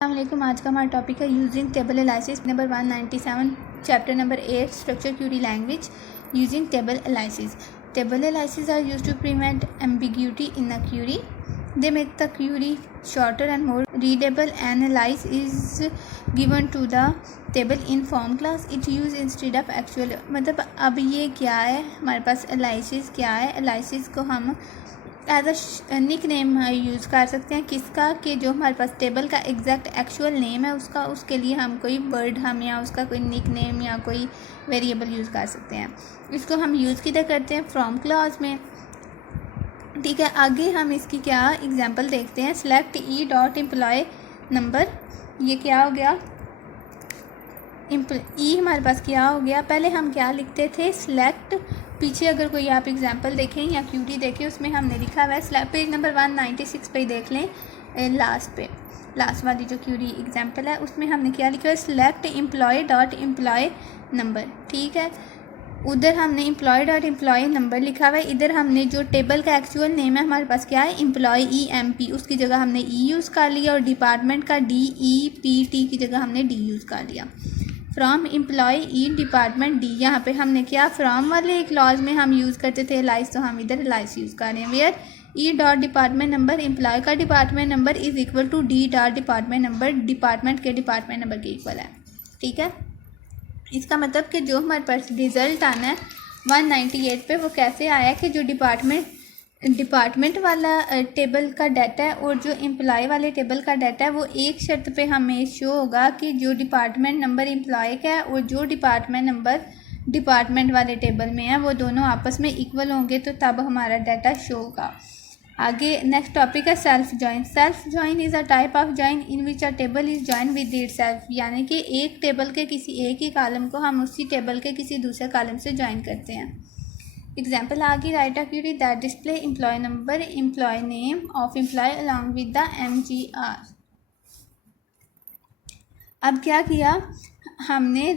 अस्सलामुअलैकुम। आज का हमारा टॉपिक है using table analysis number 197 chapter number 8 structure query language using table analysis. Table analysis are used to prevent ambiguity in a query. They make the query shorter and more readable. Analyze is given to the table in form class. It use instead of actual. मतलब अब ये क्या है, हमारे पास analysis क्या है। Analysis को हम as a nickname use कर सकते हैं किसका, कि जो हमारे पास टेबल का एग्जैक्ट एक्चुअल नेम है उसका, उसके लिए हम कोई वर्ड हम या उसका कोई निक नेम या कोई वेरिएबल यूज़ कर सकते हैं। इसको हम यूज़ किधर करते हैं, फ्रॉम क्लॉज में। ठीक है, आगे हम इसकी क्या एग्जांपल देखते हैं। Select E dot employ number, ये क्या हो गया, ई हमारे पास क्या हो गया। पहले हम क्या लिखते थे, सिलेक्ट। पीछे अगर कोई आप एग्जांपल देखें या क्यूरी देखें, उसमें हमने लिखा हुआ है पेज नंबर 196 पे देख लें, लास्ट वाली जो क्यूरी एग्जांपल है उसमें हमने क्या लिखा है, select employ dot employ number. ठीक है, उधर हमने एम्प्लॉय डॉट एम्प्लॉय नंबर लिखा हुआ है। इधर हमने जो टेबल का एक्चुअल नेम है हमारे पास क्या है, एम्प्लॉय EMP, उसकी जगह हमने ई यूज़ कर लिया, और डिपार्टमेंट का DEPT की जगह हमने डी यूज़ कर लिया। From employ E department D, यहाँ पे हमने क्या, फ्रॉम वाले क्लॉज में हम यूज़ करते थे एलाइस, तो हम इधर एलाइस यूज़ कर रहे हैं। Where E dot department number, employee का department number is equal to D dot department number, department के डिपार्टमेंट नंबर के इक्वल है। ठीक है, इसका मतलब कि जो हमारे पास रिज़ल्ट आना है 198 पे, वो कैसे आया कि जो डिपार्टमेंट वाला टेबल का डाटा है और जो एम्प्लॉय वाले टेबल का डाटा है वो एक शर्त पे हमें शो होगा कि जो डिपार्टमेंट नंबर एम्प्लॉय का है और जो डिपार्टमेंट नंबर डिपार्टमेंट वाले टेबल में है वो दोनों आपस में इक्वल होंगे, तो तब हमारा डाटा शो होगा। आगे नेक्स्ट टॉपिक है self join. Self join is a type of join in which a table is join with itself, यानी कि एक टेबल के किसी एक ही कॉलम को हम उसी टेबल के किसी दूसरे कॉलम से जॉइन करते हैं। एग्जाम्पल आगे, write a query that display employee number employee name of employee along with the MGR। अब क्या किया हमने,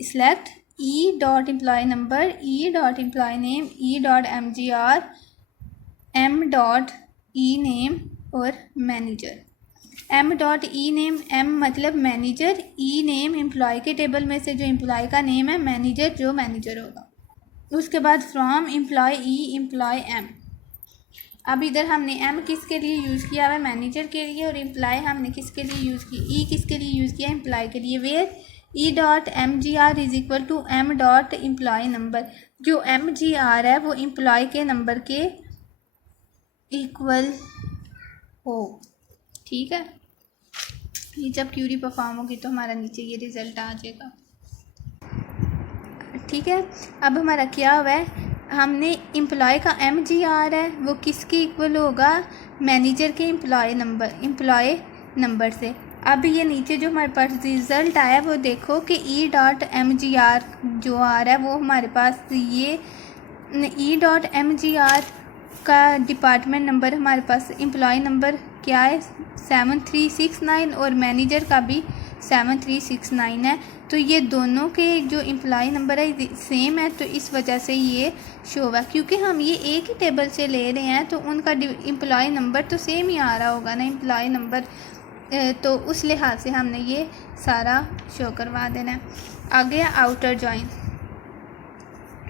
select E dot employ number, E dot employee name, E dot MGR, M dot E name और manager. M dot E name, M मतलब manager, E name employee के table में से जो एम्प्लॉय का नेम है, मैनेजर जो मैनेजर होगा। उसके बाद from employ E employ M। अब इधर हमने M किसके लिए यूज़ किया है, मैनेजर के लिए, और एम्प्लॉय हमने किसके लिए यूज़ की, ई किसके लिए यूज़ किया, एम्प्लॉय के लिए। Where E dot MGR is equal to M dot employ number, जो MGR है वो एम्प्लॉय के नंबर के इक्वल हो। ठीक है, ये जब क्यूरी परफॉर्म होगी तो हमारा नीचे ये रिज़ल्ट आ जाएगा। ठीक है, अब हमारा क्या हुआ है, हमने एम्प्लॉय का MGR है वो किसके इक्वल होगा, मैनेजर के एम्प्लॉय नंबर से। अब ये नीचे जो हमारे पास रिज़ल्ट आया वो देखो कि ई डॉट MGR जो आ रहा है वो हमारे पास, ये ई डॉट MGR का डिपार्टमेंट नंबर हमारे पास एम्प्लॉय नंबर क्या है, 7369, और मैनेजर का भी 7369 है। तो ये दोनों के जो एम्प्लॉय नंबर है सेम है, तो इस वजह से ये शो हुआ। क्योंकि हम ये एक ही टेबल से ले रहे हैं तो उनका एम्प्लॉय नंबर तो सेम ही आ रहा होगा ना, एम्प्लॉय नंबर, तो उस लिहाज से हमने ये सारा शो करवा देना है। आगे outer join.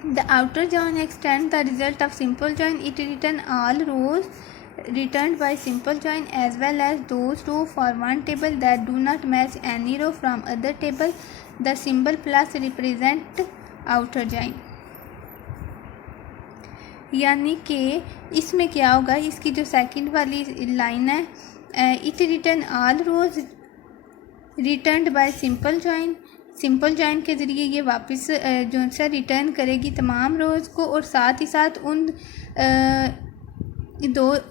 The outer join extends the result of simple join. It returns all rows returned by simple join as well as those rows for one table that do not match any row from other table. The symbol plus represent outer join. यानी कि इसमें क्या होगा, इसकी जो second वाली line है, it return all rows returned by simple join. Simple join के ज़रिए ये वापस जो सा रिटर्न करेगी तमाम रोज़ को, और साथ ही साथ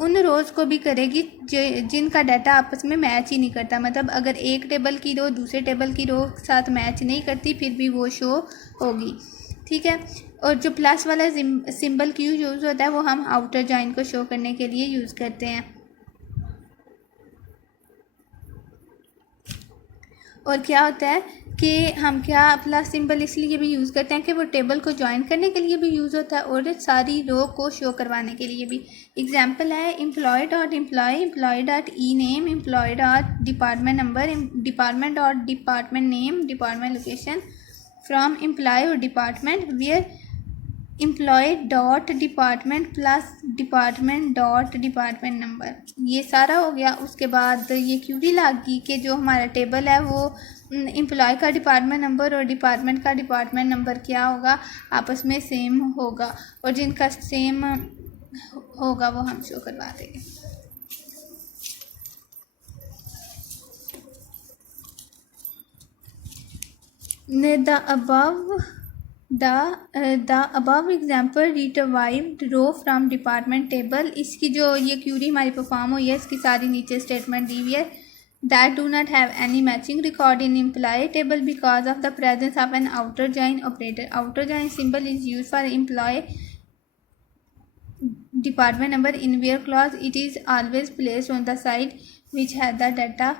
उन रोज़ को भी करेगी जिनका डाटा आपस में मैच ही नहीं करता। मतलब अगर एक टेबल की रो दूसरे टेबल की रो के साथ मैच नहीं करती फिर भी वो शो होगी। ठीक है, और जो प्लस वाला सिंबल क्यों यूज़ होता है वो हम आउटर जॉइन को शो करने के लिए यूज़ करते हैं। और क्या होता है कि हम क्या प्लस सिंबल इसलिए भी यूज़ करते हैं कि वो टेबल को ज्वाइन करने के लिए भी यूज़ होता है और सारी रो को शो करवाने के लिए भी। एग्जांपल है employee dot employee, employee dot E name, employee dot department number, department dot department name, department location from employee और department, where employee dot department plus department dot department number. ये सारा हो गया। उसके बाद ये क्यूरी लागी कि जो हमारा टेबल है वो एम्प्लॉय का डिपार्टमेंट नंबर और डिपार्टमेंट का डिपार्टमेंट नंबर क्या होगा, आपस में सेम होगा और जिनका सेम होगा वो हम शो करवा देंगे। The above example retrieved row from department table। इसकी जो ये क्यूरी हमारी परफॉर्म हुई है इसकी सारी नीचे स्टेटमेंट दी हुई है। That do not have any matching record in employee table because of the presence of an outer join operator। Outer join symbol is used for employee department number in where clause it is always placed on the side which has the data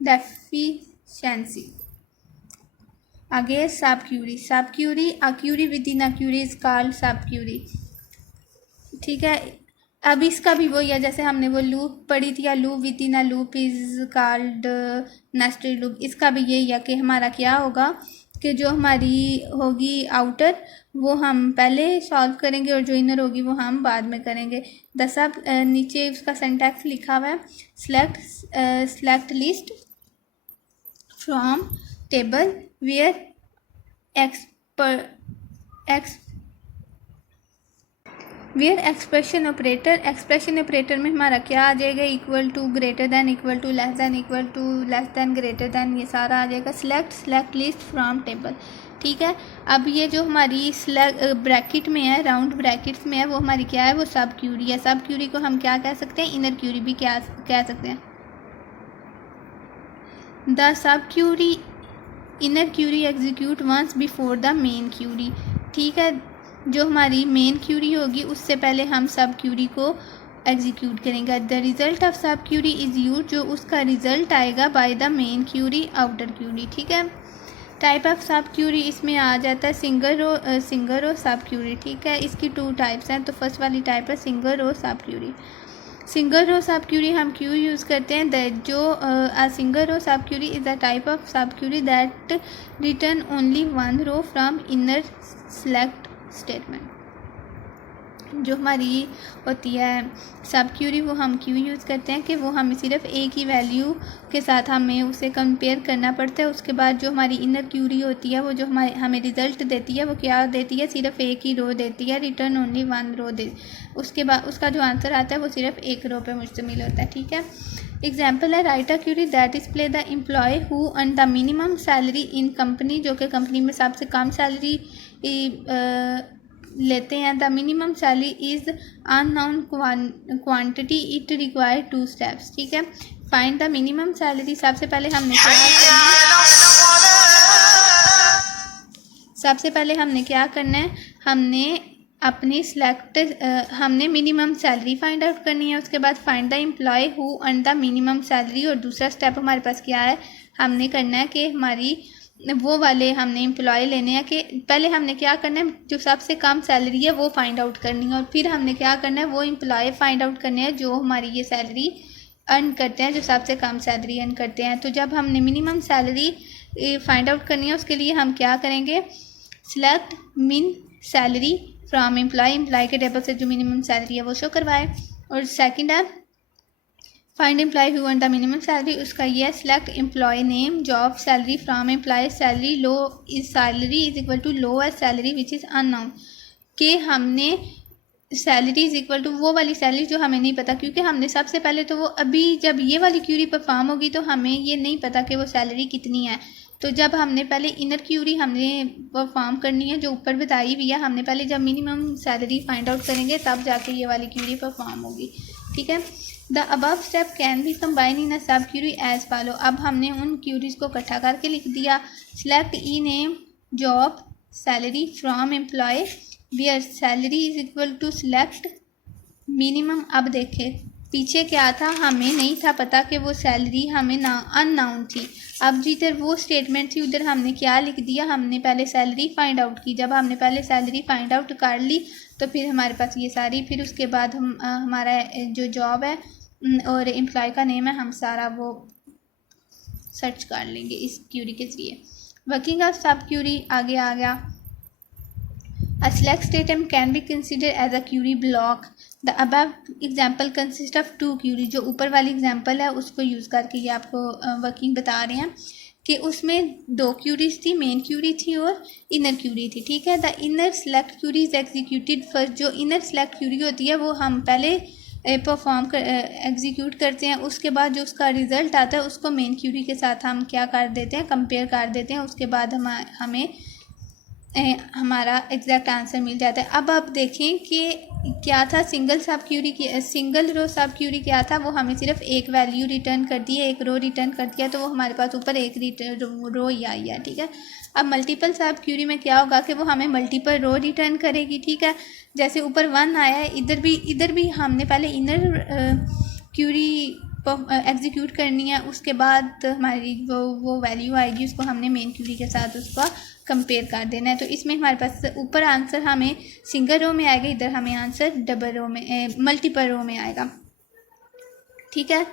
deficiency। आगे subquery, subquery a query within a query is called subquery. ठीक है, अब इसका भी वही है जैसे हमने वो लूप पढ़ी थी, या loop with in a loop is called nested loop. इसका भी यही है कि हमारा क्या होगा कि जो हमारी होगी आउटर वो हम पहले सॉल्व करेंगे और जो इनर होगी वो हम बाद में करेंगे। द सब नीचे उसका सिंटैक्स लिखा हुआ है, select list from table where expression operator में हमारा क्या आ जाएगा, equal to, greater than, equal to, less than, equal to, less than, greater than, ये सारा आ जाएगा। Select list from table. ठीक है, अब ये जो हमारी ब्रैकेट में है, राउंड ब्रैकेट्स में है, वो हमारी क्या है, वो सब क्यूरी है। सब क्यूरी को हम क्या कह सकते हैं, इनर क्यूरी भी क्या कह सकते हैं। The sub query inner query execute once before the main query. ठीक है, जो हमारी मेन क्यूरी होगी उससे पहले हम सब क्यूरी को एग्जीक्यूट करेंगे। The result of sub query is use, जो उसका रिजल्ट आएगा by the main query, outer query. ठीक है, टाइप ऑफ सब क्यूरी इसमें आ जाता है सिंगल रो सब क्यूरी। ठीक है, इसकी 2 टाइप्स हैं। तो फर्स्ट वाली टाइप है single row sub Curie. Single row sub Curie हम क्यों यूज़ करते हैं, दैट जो single row sub query is the type of sub query that return only one row from inner select statement. जो हमारी होती है सब क्यूरी वो हम क्यों यूज़ करते हैं कि वो हमें सिर्फ एक ही वैल्यू के साथ हमें उसे कंपेयर करना पड़ता है। उसके बाद जो हमारी इनर क्यूरी होती है वो जो हमें रिज़ल्ट देती है वो क्या देती है, सिर्फ एक ही रो देती है, रिटर्न ओनली वन रो दे। उसके बाद उसका जो आंसर आता है वो सिर्फ एक रो पे मुश्तमिल होता है। ठीक है, एग्जाम्पल है write a query that is play the employ who earn the minimum salary in company, जो कि कंपनी में सबसे कम सैलरी लेते हैं। The minimum salary is unknown quantity, it require 2 steps. ठीक है, फाइंड द मिनिमम सैलरी। सबसे पहले हमने क्या करना है, हमने अपनी हमने मिनिमम सैलरी फाइंड आउट करनी है। उसके बाद find the employ who earn the minimum salary, और दूसरा स्टेप हमारे पास क्या है, हमने करना है कि हमारी वो वाले हमने एम्प्लॉय लेने हैं कि पहले हमने क्या करना है, जो सबसे कम सैलरी है वो फाइंड आउट करनी है, और फिर हमने क्या करना है, वो एम्प्लॉय फाइंड आउट करने हैं जो हमारी ये सैलरी अर्न करते हैं, जो सबसे कम सैलरी अर्न करते हैं। तो जब हमने मिनिमम सैलरी फाइंड आउट करनी है उसके लिए हम क्या करेंगे, सिलेक्ट मिन सैलरी फ्रॉम एम्प्लॉय के टेबल से जो मिनिमम सैलरी है वो शो करवाए। और सेकंड है find employ who earn the minimum salary, उसका ये है select employ name job salary from employ salary salary is equal to lowest salary which is unknown, कि हमने सैलरी इज इक्वल टू वो वाली सैलरी जो हमें नहीं पता, क्योंकि हमने सबसे पहले तो वो अभी जब ये वाली क्यूरी परफॉर्म होगी तो हमें ये नहीं पता कि वो सैलरी कितनी है। तो जब हमने पहले इनर क्यूरी हमने परफॉर्म करनी है जो ऊपर बताई हुई है, हमने पहले जब मिनिमम सैलरी फाइंड आउट करेंगे तब जाके ये वाली क्यूरी परफॉर्म होगी। ठीक है, the above step can be combine in a sub query as follow. अब हमने उन क्यूरीज को इकट्ठा करके लिख दिया, select E name job salary from employ where salary is equal to select minimum. अब देखें पीछे क्या था, हमें नहीं था पता कि वो सैलरी हमें ना अननाउन थी। अब जिधर वो स्टेटमेंट थी उधर हमने क्या लिख दिया, हमने पहले सैलरी फाइंड आउट की। जब हमने पहले सैलरी फाइंड आउट कर ली तो फिर हमारे पास ये सारी, फिर उसके बाद हम हमारा जो जॉब है और एम्प्लॉय का नेम है, हम सारा वो सर्च कर लेंगे इस क्यूरी के ज़रिए। वर्किंग ऑफ सब क्यूरी आगे आ गया। A select statement can be considered as a query block. The above example consists of two query. जो ऊपर वाली एग्जाम्पल है उसको यूज़ करके ये आपको वर्किंग बता रहे हैं कि उसमें दो क्यूरीज थी, मेन क्यूरी थी और इनर क्यूरी थी। ठीक है, the inner select query is executed first. जो इनर सेलेक्ट क्यूरी होती है वो हम पहले परफॉर्म एग्जीक्यूट करते हैं, उसके बाद जो उसका रिज़ल्ट आता है उसको मेन क्यूरी के साथ हम क्या कर देते हैं, कंपेयर कर देते हैं। उसके बाद हमें हमारा एग्जैक्ट आंसर मिल जाता है। अब आप देखें कि क्या था, सिंगल सब क्यूरी की, सिंगल रो सब क्यूरी क्या था, वो हमें सिर्फ एक वैल्यू रिटर्न कर दी है, एक रो रिटर्न कर दिया, तो वो हमारे पास ऊपर एक रो ही आई है। ठीक है, अब मल्टीपल सब क्यूरी में क्या होगा कि वो हमें मल्टीपल रो रिटर्न करेगी। ठीक है, जैसे ऊपर 1 आया है, इधर भी हमने पहले इनर क्यूरी एग्जीक्यूट करनी है, उसके बाद हमारी वो वैल्यू आएगी, उसको हमने मेन क्यूरी के साथ उसका कंपेयर कर देना है। तो इसमें हमारे पास ऊपर आंसर हमें सिंगल रो में आएगा, इधर हमें आंसर डबल रो में मल्टीपल रो में आएगा। ठीक है,